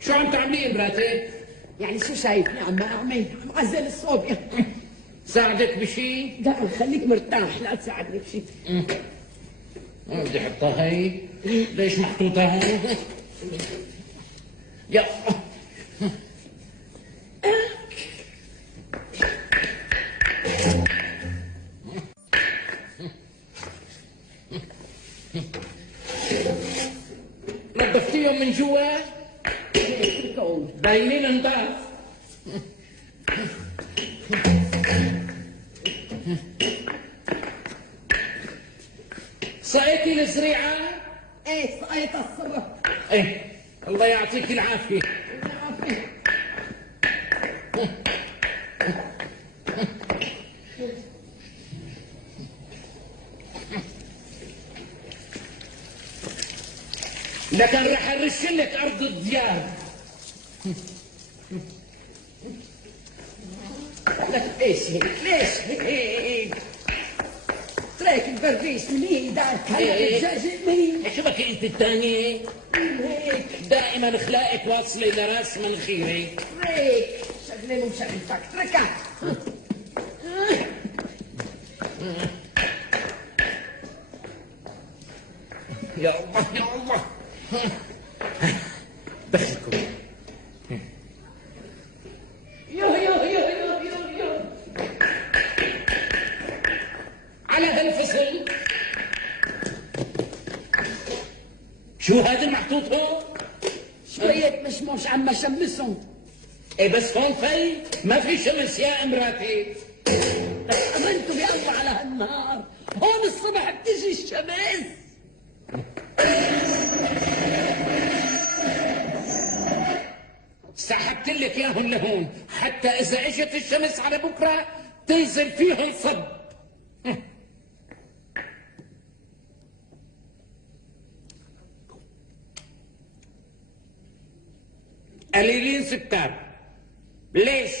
شو عم تعملين براتب؟ يعني شو شايفني عم اعمل؟ عم عزل الصوبيا. ساعدك بشي؟ لا خليك مرتاح، لا تساعدني بشي. بدي احطها هي. ليش محطوطة هون؟ يا نظفتيهم من جوا؟ باينين نضاف. سقيتي الزريعة؟ ايه سقيت الصبح. ايه الله يعطيك العافية. لكن رح ارشلك ارض الديار. لك ايش هيك؟ ليش هيك؟ تريك البرديس من ايدك، هلا الدجاجة منين؟ شو بك انت الثانية؟ هيك دائما اخلاقك واصلة لراس منخيري. هيك شغلين وشغلتك اتركها. يا الله يا الله. دخلكم. يو على هالفصل. شو هذا المحطوط هون؟ شوية مشموش عم شمسهم. ايه بس هون في ما في شمس يا امراتي. امنتوا بالله على هالنهار، هون الصبح بتجي الشمس. سحبت لك اياهم لهون حتى اذا اجت الشمس على بكره تنزل فيهم صب. قليلين سكر. ليش؟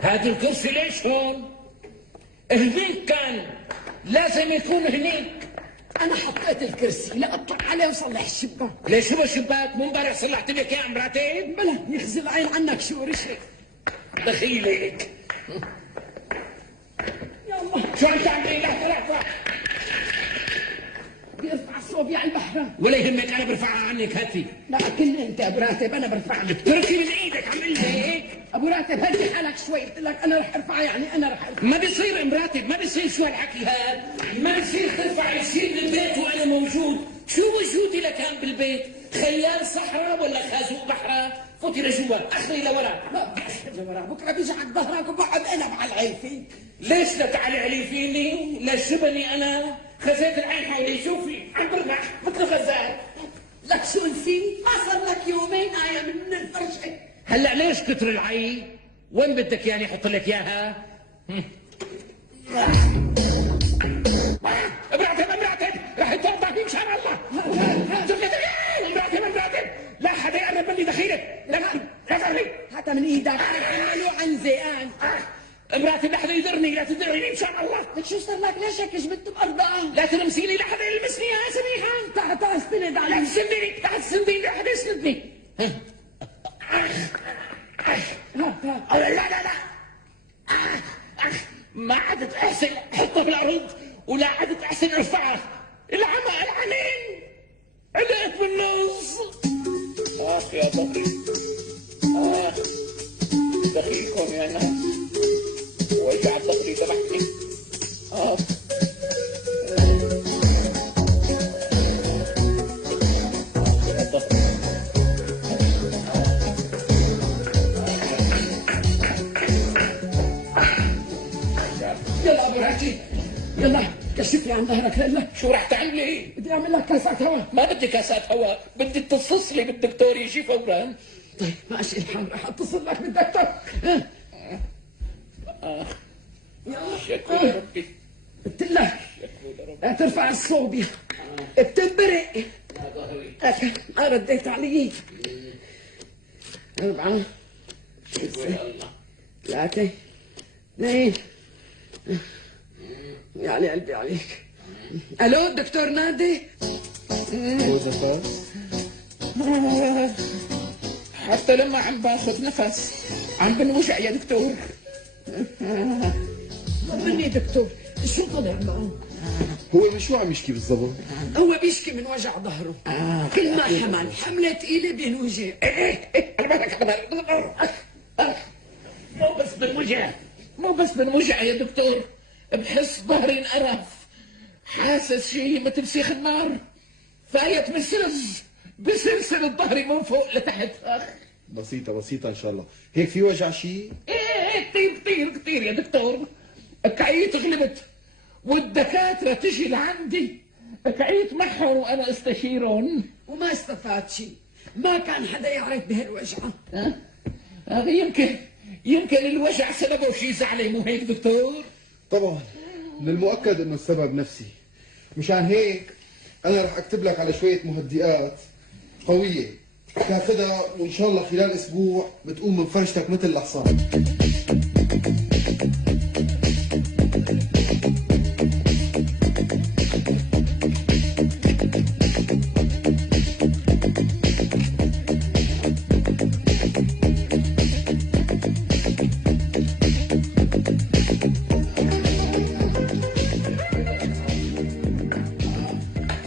هذا الكرسي ليش هون؟ هنيك كان لازم يكون هنيك. انا حطيت الكرسي لاطلع عليه وصلح الشباك. ليش هو الشباك؟ مو امبارح صلحت لك يا امراتي؟ بلا يخزي العين عنك شو رشك. دخيلك. يلا شو عم تعملي؟ لحظة بيرفع الصوبيا على البحر. ولا يهمك انا برفعها عنك هاتي. لا كل انت ابو راتب انا برفع لك. تركي من ايدك عم قلي هيك. ابو راتب هدي حالك شوي، قلت لك انا رح ارفعها يعني انا رح ارفعها. ما بيصير مراتب، ما بيصير شو هالحكي هذا؟ ما بيصير ترفع الشيء بالبيت وانا موجود. شو وجودي لكان بالبيت؟ خيال صحراء ولا خازوق بحرة؟ فوتي لجوا اخري لورا. لا بدي لورا، بكره بيجي على ظهرك وبقعد انا مع العيفي. ليش لا تعلي فيني؟ لشبني انا؟ خزيت العين حولي شوفي عم برمح مثل غزال. لك شو نسيت؟ ما صار لك يومين آية من الفرشة. هلا ليش كتر العي؟ وين بدك يعني احط لك اياها؟ امرأتي رح تقطع فيك شان الله. امرأتي لا حدا يقرب مني دخيلك. لا تقربي حتى من ايدك قالوا عن زيان. امرأتي لا حدا يضرني، لا تضرني مشان الله. لك شو صار لك؟ ليش هيك جبت بأرضها؟ لا تلمسيني، لا حدا يلمسني يا سميحة. تعال استند علي. لا تسندني، لا تسندني، لا حدا يسندني. لا ما عدت احسن حطها بالارض ولا عدت احسن ارفعها. العمى العنين علقت بالنص. اخ يا بطي، اخ دخيلكم يا ناس. وجع الدخلي تبعتي. هاتي يلا كشف لي عن ظهرك هلا. شو رح تعملي؟ بدي اعمل لك كاسات هواء. ما بدي كاسات هواء، بدي تتصلي بالدكتور يجي فورا. طيب ماشي الحال، رح اتصل لك بالدكتور. يلا شكرا ربي. قلت لك لا ترفع الصوبيا بتنبرق. لا ظهري. ما رديت علي. 4 يلا 3 2. يعني قلبي عليك. الو دكتور نادي. حتى لما عم باخذ نفس عم بنوجع يا دكتور. طمني دكتور، شو طلع معه؟ هو من شو عم يشكي بالضبط؟ هو بيشكي من وجع ظهره. كل ما حمل حملة ثقيلة بينوجع. على بالك مو بس بالوجع، مو بس بالوجع يا دكتور، بحس ظهري انقرف، حاسس شيء مثل سيخ النار فايت بسلسلة ظهري من فوق لتحت. بسيطة إن شاء الله. هيك في وجع شيء؟ ايه كتير يا دكتور. كعيت غلبت والدكاترة تجي لعندي، كعيت معهم وانا استشيرهم. وما استفاد شيء، ما كان حدا يعرف بهالوجعة. هذا يمكن الوجع سببه شيء زعلي، مو هيك دكتور؟ طبعا من المؤكد إنه السبب نفسي. مشان هيك أنا رح أكتب لك على شوية مهدئات قوية تاخذها، وإن شاء الله خلال أسبوع بتقوم من فرشتك مثل الحصان.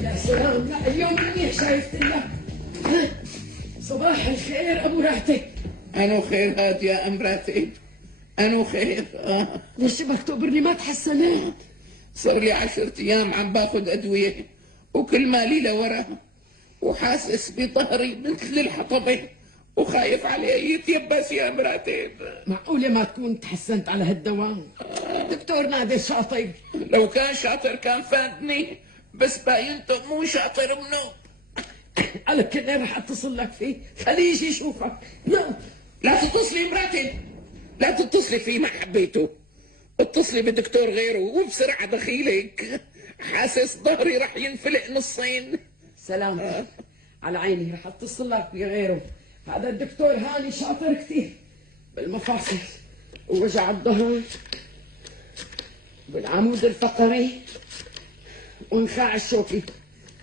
يا سلام، لا اليوم منيح شايفت لك. صباح الخير ابو رهتك. أنو خير هاد يا أم راتب، أنو خير. ليش بدك تقبرني؟ ما تحسنت؟ صار لي 10 أيام عم باخذ أدوية وكل مالي لورا، وحاسس بظهري مثل الحطبة وخايف عليه يتيبس يا أم راتب. معقولة ما تكون تحسنت على هالدواء؟ دكتور نادي شاطر. لو كان شاطر كان فادني، بس باينته مو شاطر منه. على كل رح اتصل لك فيه، خليه يجي يشوفك. يلا لا تتصلي مراتب، لا تتصلي فيه، ما حبيته. اتصلي بدكتور غيره وبسرعة دخيلك، حاسس ظهري رح ينفلق نصين. سلام. على عيني، رح اتصل لك بغيره. هذا الدكتور هاني شاطر كثير بالمفاصل ووجع الظهر والعمود الفقري ونخاع الشوكي.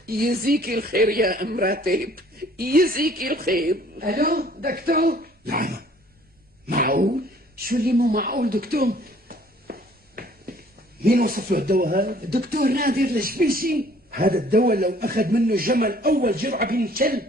يجزيكي الخير يا أم راتب، يجزيكي الخير. الو دكتور. نعم. معقول؟ شو اللي مو معقول دكتور؟ مين وصف له الدواء هذا؟ الدكتور نادر الشبيشي. هذا الدواء لو أخذ منه جمل أول جرعة بينشل.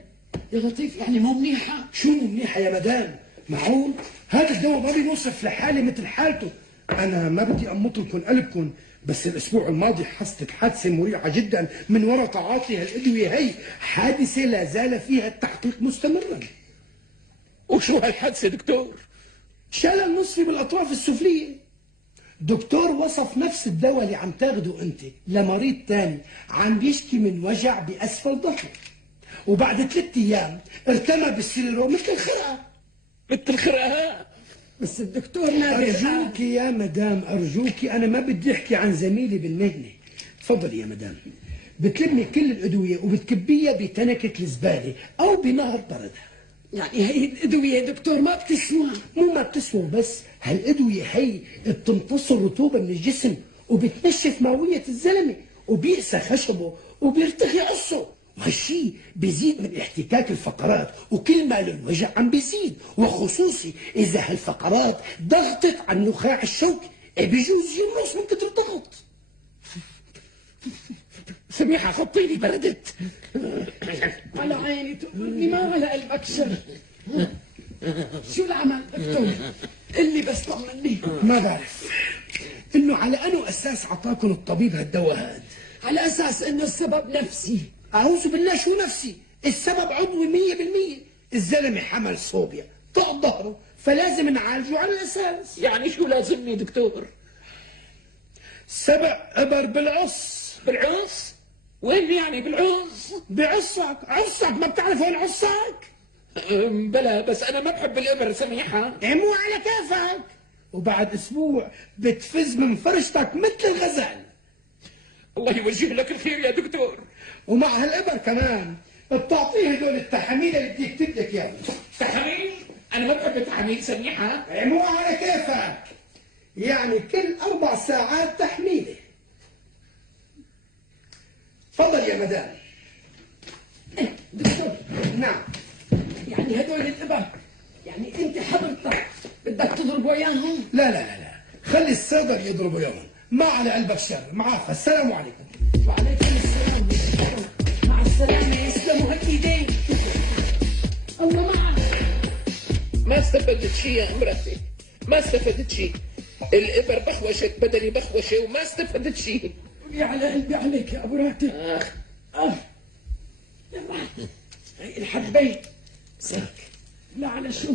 يا لطيف، يعني مو منيحة؟ شو منيحة يا مدام؟ معقول؟ هذا الدواء ما بيوصف لحالة مثل حالته. أنا ما بدي أمط لكم قلبكم، بس الأسبوع الماضي حصلت حادثة مريعة جدا من وراء تعاطي هالأدوية هي، حادثة لا زال فيها التحقيق مستمرا. وشو هالحادثة دكتور؟ شلل نصفي بالأطراف السفلية. دكتور وصف نفس الدواء اللي عم تاخده انت لمريض تاني عم بيشكي من وجع بأسفل ظهره، وبعد 3 أيام ارتمى بالسرير مثل الخرقة. مثل الخرقة. بس الدكتور نادر أرجوك يا مدام، أرجوك، أنا ما بدي أحكي عن زميلي بالمهنة. تفضلي يا مدام. بتلمي كل الأدوية وبتكبيها بتنكة الزبالة أو بنهر بردها. يعني هي الأدوية يا دكتور ما بتسوى؟ مو ما بتسوى، بس هالأدوية هي بتمتص الرطوبة من الجسم وبتنشف ماوية الزلمة وبيقسى خشبه وبيرتخي عصه، وهالشي بيزيد من احتكاك الفقرات، وكل ما الوجع عم بيزيد، وخصوصي إذا هالفقرات ضغطت على النخاع الشوكي بيجوز يمرص من كتر الضغط. سميحة خطيني بردت. على عيني تقبرني، ما على قلبك شر. شو العمل دكتور؟ اللي بس طمني. ما بعرف إنه على أنه أساس عطاكم الطبيب هالدواء هاد. على أساس إنه السبب نفسي. أعوذ بالله، شو نفسي؟ السبب عضوي 100%. الزلمة حمل صوبيا طق ظهره، فلازم نعالجه على الأساس. يعني شو لازمني دكتور؟ 7 ابر بالعص. بالعص؟ وين يعني بالعص؟ بعصك، عصك ما بتعرف وين عصك؟ بلا، بس انا ما بحب الابر سميحه. مو على كيفك. وبعد اسبوع بتفز من فرشتك مثل الغزال. الله يوجه لك الخير يا دكتور. ومع هالابر كمان بتعطيه هدول التحاميل اللي بدي اكتب لك اياهم. تحاميل؟ انا ما بحب التحاميل سميحه. مو على كيفك، يعني كل 4 ساعات تحميله. تفضل يا مدام. دكتور، نعم. يعني هدول الإبر، يعني أنت حضرتك بدك تضرب وياهم؟ لا لا لا لا، خلي الصيدل يضربوا يوم، ما على قلبك شر. معاف، السلام عليكم. وعليكم السلام. مع السلامة، يسلموا هالإيدين. الله معك. ما استفدت شيء يا امرأتي، ما استفدت شيء. الابر بخوشت بدني بخوشه وما استفدت شيء. قولي على قلبي عليك يا أبو راتب. يلا هي الحبيت. ساك. لا على شو؟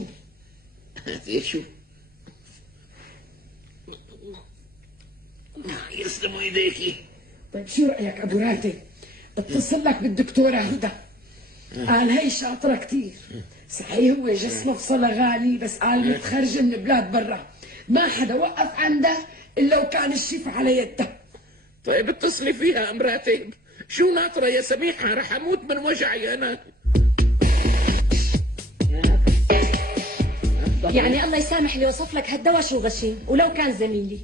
هذه شو؟ يسلموا ايديكي. طيب شو رأيك أبو راتب؟ اتصل لك بالدكتورة هدى، قال هي شاطرة كتير. صحيح هو جسمه بصلة غالي، بس قال متخرجة من بلاد برا، ما حدا وقف عنده إلا وكان الشفا على يده. طيب اتصلي فيها امرأتي. شو ناطرة يا سميحة؟ رح اموت من وجعي انا. يعني الله يسامح اللي وصف لك هالدواء شو غشيم، ولو كان زميلي.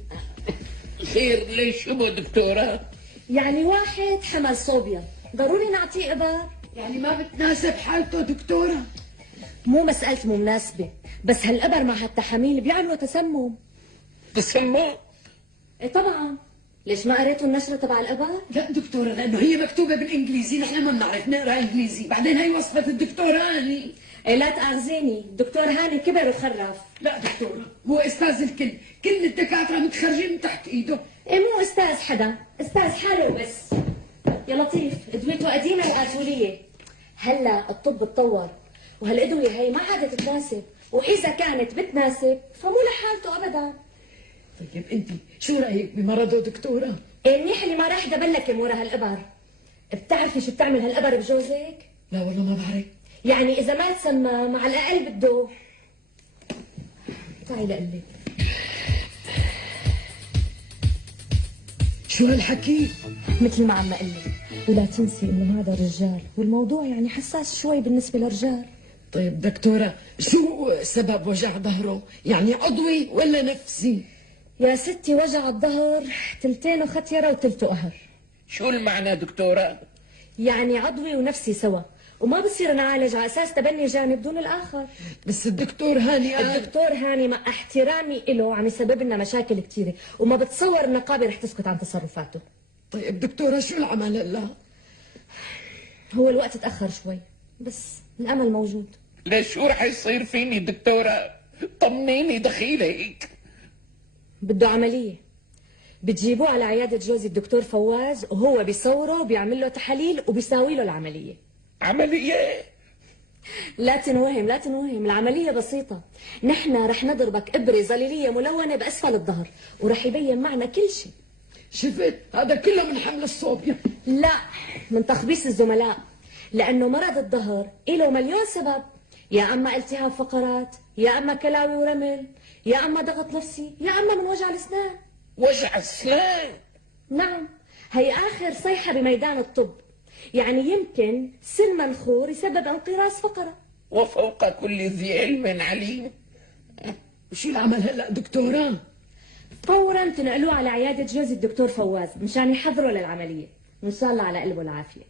خير ليش شو دكتورة؟ يعني واحد حمل صوبيا ضروري نعطيه إبر؟ يعني ما بتناسب حالته دكتورة؟ مو مسألة مو مناسبة، بس هالإبر مع هالتحاميل بيعملوا تسمم. تسمم؟ ايه طبعا، ليش ما قريتوا النشرة تبع الإبر؟ لا دكتورة، لأنه هي مكتوبة بالإنجليزي، نحن ما بنعرف نقرأ إنجليزي، بعدين هي وصفة الدكتور هاني. ايه لا تأخذيني، الدكتور هاني كبر وخرف. لا دكتورة، هو أستاذ الكل، كل الدكاترة متخرجين من تحت إيده. ايه مو أستاذ حدا، أستاذ حاله بس. يا لطيف، ادويته قديمة الآتولية. هلا الطب اتطور، وهالأدوية هي ما عادت تناسب، وإذا كانت بتناسب فمو لحالته أبدا. طيب أنت شو رأيك بمرضه دكتورة؟ ايه منيح اللي ما راح دبلك ورا هالإبر. بتعرفي شو بتعمل هالإبر بجوزك؟ لا والله ما بعرف. يعني إذا ما تسمم على الأقل بده. تعي لقلي. شو هالحكي؟ مثل ما عم قلي، ولا تنسي إنه هذا رجال، والموضوع يعني حساس شوي بالنسبة للرجال. طيب دكتورة، شو سبب وجع ظهره؟ يعني عضوي ولا نفسي؟ يا ستي وجع الظهر تلتين ختيرة وتلته قهر. شو المعنى دكتورة؟ يعني عضوي ونفسي سوا، وما بصير نعالج على أساس تبني جانب دون الآخر. بس الدكتور هاني قال. الدكتور هاني مع احترامي إله عم يسبب لنا مشاكل كثيرة، وما بتصور النقابة رح تسكت عن تصرفاته. طيب دكتورة، شو العمل هلا؟ هو الوقت تأخر شوي، بس الأمل موجود. ليش شو رح يصير فيني دكتورة؟ طمنيني دخيلك. بده عملية، بتجيبوه على عيادة جوزي الدكتور فواز، وهو بيصوره وبيعمل له تحاليل وبيساوي له العملية. عملية؟ لا تنوهم لا تنوهم، العملية بسيطة. نحن رح نضربك إبرة ظليلية ملونة بأسفل الظهر، ورح يبين معنا كل شيء. شفت؟ هذا كله من حمل الصوبيا. لا، من تخبيص الزملاء، لأنه مرض الظهر له مليون سبب. يا أما التهاب فقرات، يا أما كلاوي ورمل، يا أما ضغط نفسي، يا أما من وجع الأسنان. وجع السنان؟ نعم، هي آخر صيحة بميدان الطب. يعني يمكن سن منخور يسبب انقراص فقرة. وفوق كل ذي علم عليم. وشو العمل هلا دكتورة؟ فورا تنقلوه على عيادة جوزي الدكتور فواز مشان يحضروا للعملية، وإن شاء الله على قلبه العافية.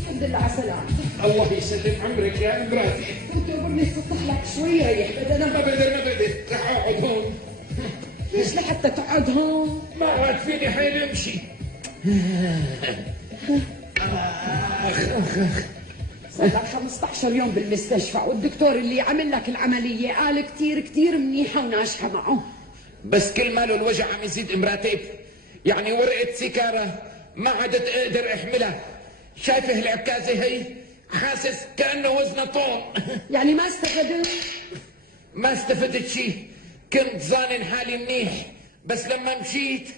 الحمد لله على السلامة. الله يسلم عمرك يا امرأتي. كنت أقول لك تفتح لك شوي ريح، بدل ما بدي رح اقعد هون. ليش لحتى تقعد هون؟ ما عاد فيني حيل امشي. صار لك 15 يوم بالمستشفى، والدكتور اللي عمل لك العملية قال كتير كتير منيحة وناجحة معه. بس كل ماله الوجع عم يزيد امرأتي. يعني ورقة سيكارة ما عدت اقدر احملها. شايفه العكازة هي؟ حاسس كأنه وزنها طن. يعني ما استفدت؟ ما استفدت شيء. كنت ظانن حالي منيح، بس لما مشيت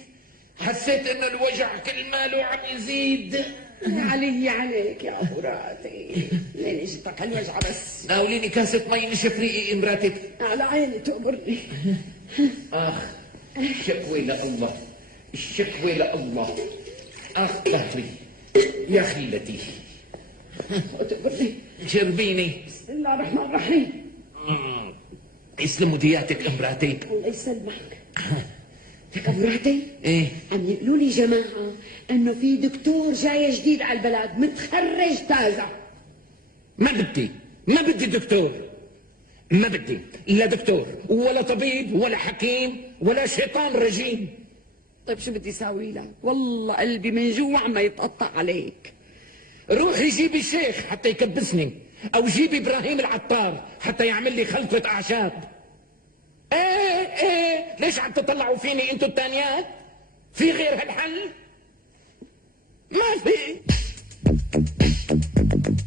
حسيت انه الوجع كل ماله عم يزيد. علي عليك يا ابو راتي، لين اجتك الوجعه بس. ناوليني كاسة مي نشف ريقي امراتك. على عيني تأمرني. اخ الشكوى لله، الشكوى لله. اخ ظهري يا خيلتي. تأمرني. شربيني. بسم الله الرحمن الرحيم. يسلموا دياتك امراتي. الله يسلمك. ابو راتي، ايه عم يقولوا لي جماعه انه في دكتور جاي جديد على البلد متخرج تازه. ما بدي دكتور، ما بدي لا دكتور ولا طبيب ولا حكيم ولا شيطان رجيم. طيب شو بدي اساوي لك؟ والله قلبي من جوا ما يتقطع عليك. روحي جيبي شيخ حتى يكبسني، او جيبي ابراهيم العطار حتى يعمل لي خلطة اعشاب. ايه ليش عم تطلعوا فيني انتوا التانيات؟ في غير هالحل؟ ما في.